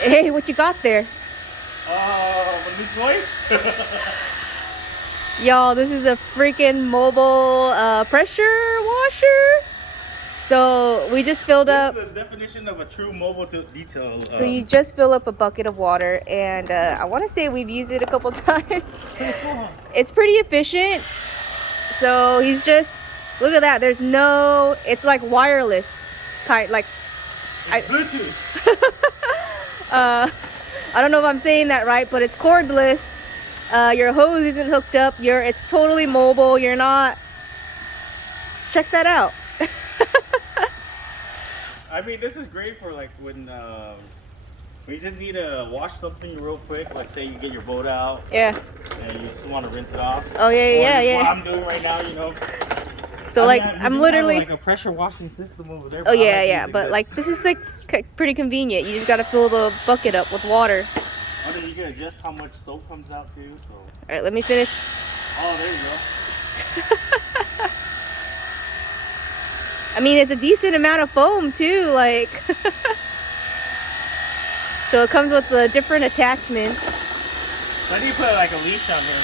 Hey, what you got there? A new toy? Y'all, this is a freaking mobile pressure washer. So we just filled up. This is the definition of a true mobile detail. So you just fill up a bucket of water, and I want to say we've used it a couple times. It's pretty efficient. So he's just, look at that. There's no, it's like wireless, like Bluetooth. I don't know if I'm saying that right, but it's cordless. Your hose isn't hooked up. It's totally mobile. You're not. Check that out. I mean, this is great for like when you just need to wash something real quick. Like say you get your boat out. Yeah. And you just want to rinse it off. Oh yeah. What I'm doing right now, you know. So I'm literally like a pressure washing system over there. Oh yeah, but like this is like pretty convenient. You just gotta fill the bucket up with water. Oh, then you can adjust how much soap comes out too. So. All right, let me finish. Oh, there you go. I mean, it's a decent amount of foam too, like. So it comes with the different attachments. Why do you put like a leash on here?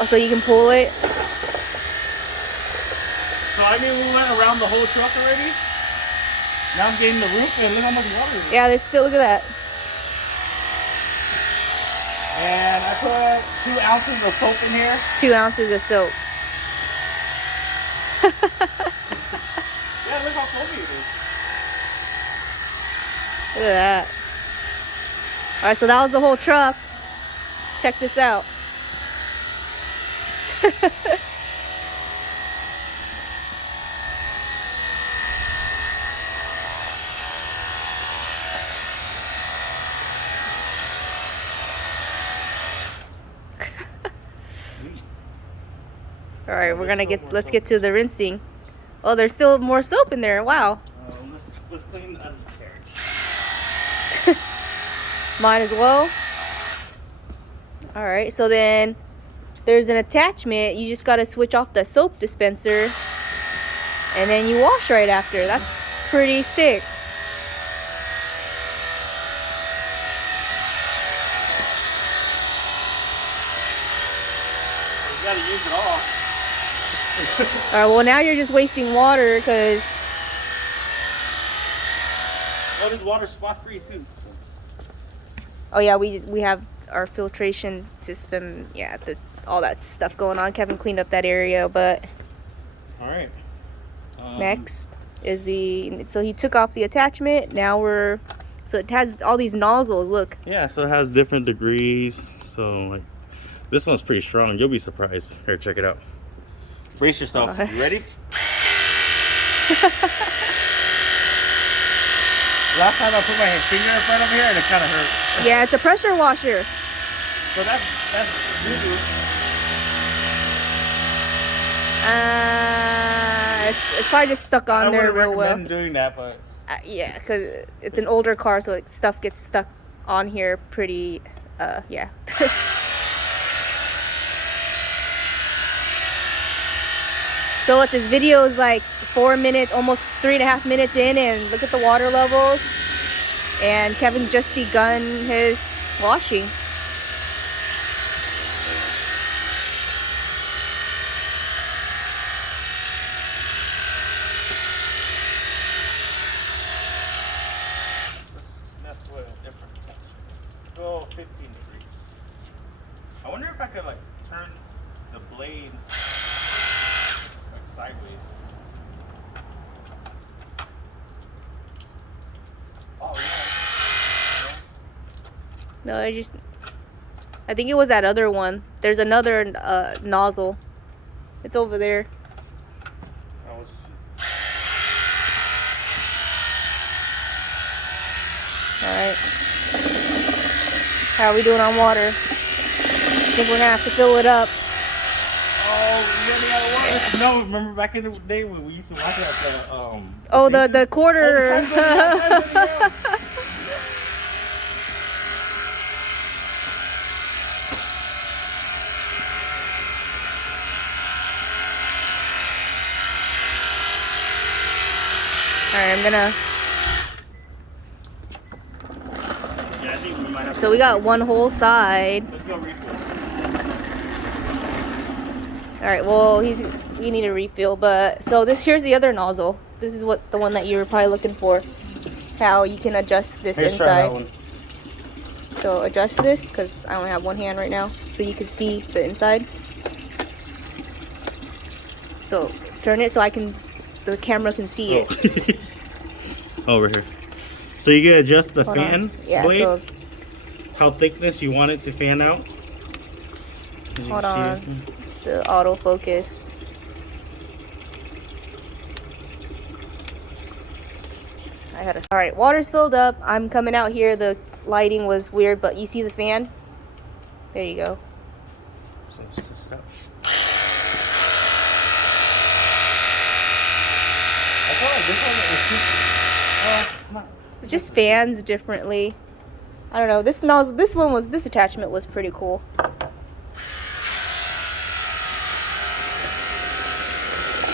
Oh, so you can pull it. So I mean, we went around the whole truck already. Now I'm getting the roof and look how much water it is. Yeah, there's still, look at that. And I put 2 ounces of soap in here. 2 ounces of soap. Yeah, look how foamy it is. Look at that. All right, so that was the whole truck. Check this out. All right, let's get to the rinsing. Oh, there's still more soap in there. Wow. Let's clean the undercarriage. Might as well. All right, so then there's an attachment. You just got to switch off the soap dispenser, and then you wash right after. That's pretty sick. You gotta use it all. All right, well now you're just wasting water because. Oh, this water's spot free too. So. Oh yeah, we have our filtration system. Yeah, all that stuff going on. Kevin cleaned up that area, but. All right. Next is so he took off the attachment. Now so it has all these nozzles. Look. Yeah, so it has different degrees. So like, this one's pretty strong. You'll be surprised. Here, check it out. Brace yourself. You ready? Last time I put my finger in front of here and it kind of hurt. Yeah, it's a pressure washer. So that's doo-doo. It's probably just stuck on there real well. I wouldn't recommend doing that, but yeah, because it's an older car, so stuff gets stuck on here pretty. Yeah. So what, this video is like 4 minutes, almost 3.5 minutes in, and look at the water levels. And Kevin just begun his washing. that's what a different temperature. Let's go 15 degrees. I wonder if I could like turn the blade like sideways. Oh yeah. No, I think it was that other one. There's another nozzle. It's over there. Oh, let's use this. Alright. How are we doing on water? I think we're gonna have to fill it up. Oh, you got me out of water? No, remember back in the day when we used to watch it at the The quarter. Alright, I'm gonna might have So we got one whole side. Let's go refill. All right, well, we need a refill, but so here's the other nozzle. This is the one that you were probably looking for. How you can adjust this Let's try that inside. one. So adjust this because I only have one hand right now, so you can see the inside. So turn it so the camera can see it. Over here. So you can adjust the Hold fan on. Yeah, blade, so how thickness you want it to fan out. As you hold can see on. The autofocus. All right, water's filled up. I'm coming out here. The lighting was weird, but you see the fan? There you go. So it's this up. I feel like this one is it's not. It just fans differently. I don't know. This nozzle, this attachment was pretty cool.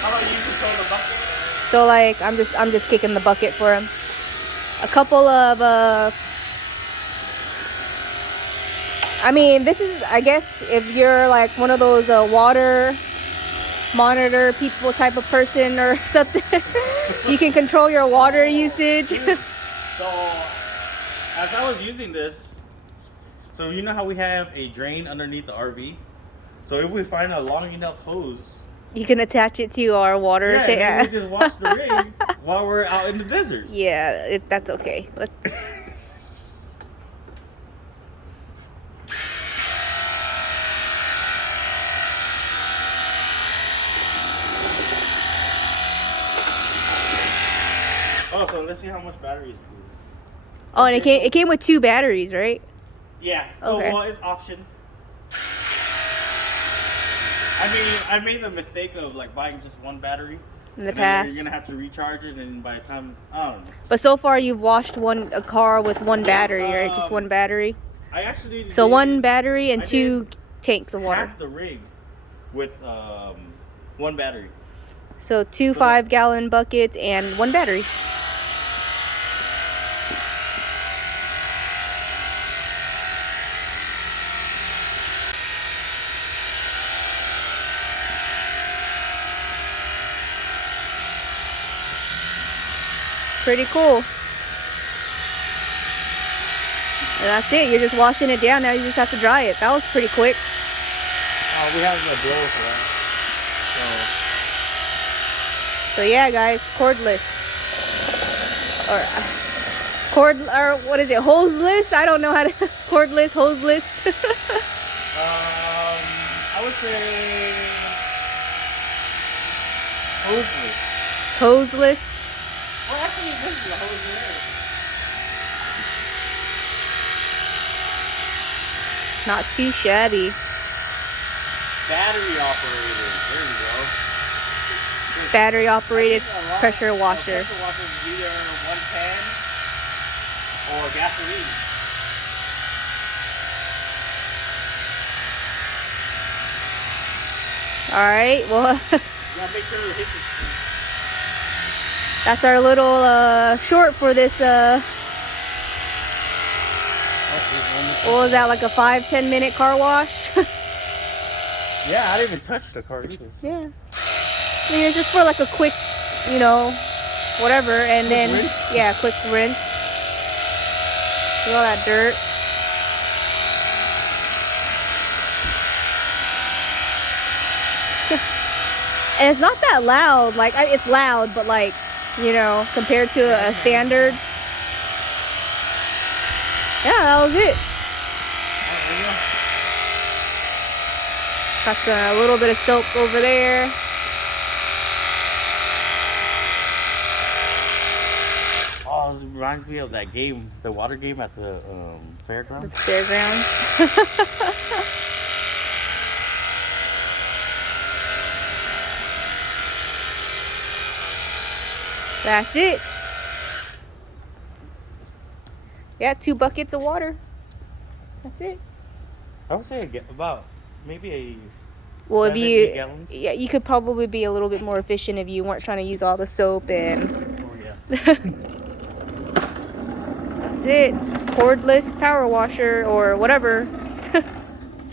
How about you control the bucket? So like I'm just kicking the bucket for him. A couple of I mean, this is, I guess, if you're like one of those water monitor people type of person or something, you can control your water usage. So, as I was using this, so you know how we have a drain underneath the RV? So if we find a long enough hose, You can attach it to our water yeah, tank. and then we just wash the rig while we're out in the desert. Yeah, that's okay. Oh, so let's see how much batteries do. Oh, and it came with 2 batteries, right? Yeah. Okay. Oh, well, it's option. I mean, I made the mistake of like buying just one battery. In the and then past. you're gonna have to recharge it, and by the time I don't know. But so far you've washed a car with 1 battery, right? Just 1 battery. I actually So did 1 battery and I 2 did tanks of water. half the rig with 1 battery. So 2 5-gallon buckets and 1 battery. Pretty cool. And that's it. You're just washing it down. Now you just have to dry it. That was pretty quick. We have the blower for that. So yeah, guys, cordless. Or what is it? Hoseless? I don't know how to cordless, hoseless. I would say hoseless. Hoseless. Well, actually, this is a hose there. Not too shabby. Battery operated. There you go. Battery operated pressure washer. Pressure washer is either 110 or gasoline. All right. Well, You gotta make sure it hits the screen. that's our little short for this. What was that? Like a 5-10 minute car wash? Yeah, I didn't even touch the car either. Yeah. I mean, it's just for like a quick, whatever, and Quick then rinse? yeah, quick rinse. Look at all that dirt. And it's not that loud. Like it's loud, but like compared to a standard. Yeah, that was it. Got a little bit of soap over there. Oh, this reminds me of that game, the water game at the fairgrounds. Fairgrounds. That's it. Yeah, 2 buckets of water. That's it. I would say about maybe a Well, 7, 8 gallons. yeah, you could probably be a little bit more efficient if you weren't trying to use all the soap and. Oh yeah. That's it. cordless power washer or whatever.